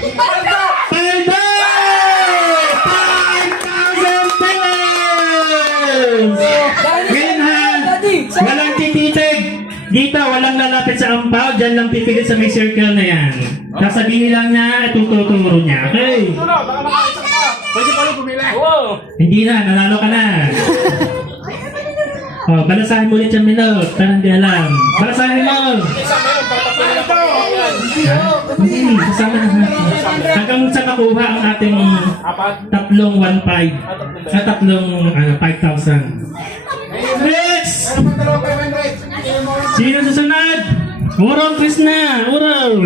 Paldo! 5,000 pesos! Ngayon ha, walang tititig. Dito, walang lalapit sa ampaw. Diyan lang pipigil sa may circle na yan. Sasabihin lang niya at tututuro niya. Okay? Pwede pa rin pumili. Hindi na, nanalo ka na. Oh, balasahin mo ulit yung minot. Parang di alam. Balasahin mo! Hindi, kasama na natin. Hanggang sa makuha ang ating tatlong 1,500. Tatlong 5,000. Next! Sino susunod? Urong Krishna! Urong!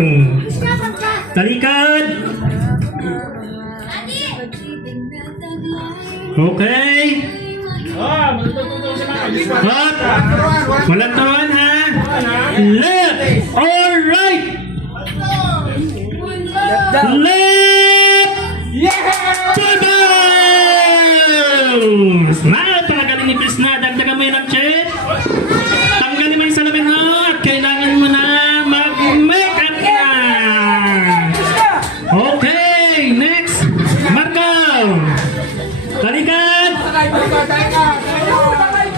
Talikod! Okay! Hop! Walang tawan ha! Left or right! Left! Tibbles! Napakagaling ni Krishna. Dagdagan mo yun ang chat. Tanggalin mo yung salamin mo at kailangan mo na mag-make up na. Okay, next. Marco! Talikod!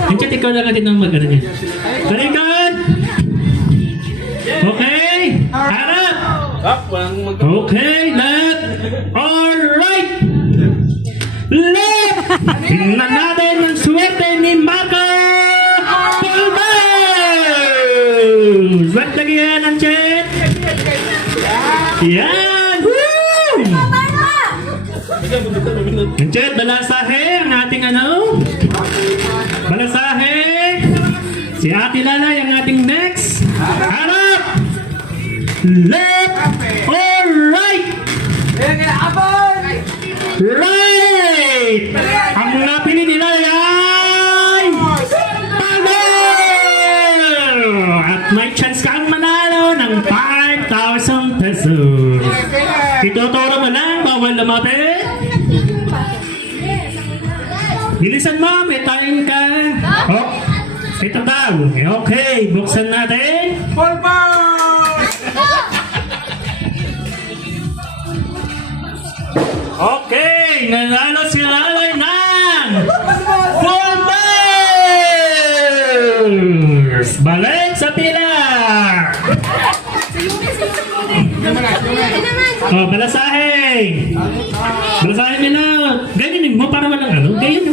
Yung chat, ikaw lang natin ang mag-ano niya. Talikod! Okay! Harap! Okay, left or right? Left! Tingnan natin ang swerte ni Marco Pulvers! Ba't lagyan ang chat? Yan! Woo! Ang chat, balasahe ang ating ano? Balasahe! Si Ate Lalay ang ating next. Harap! Left or right? Right! Ang napili nila ay Palo! At may chance kang manalo ng 5,000 pesos. Ituturo mo lang, bawal lumapit. Bilisan mo, may time ka. Oh, ito daw. Okay, buksan natin. Okay, nanalo si Lalay ng full bars! Balik sa pila! Oh, balasahe! Balasahe nila! Ganyan mo para walang ano? Ganyan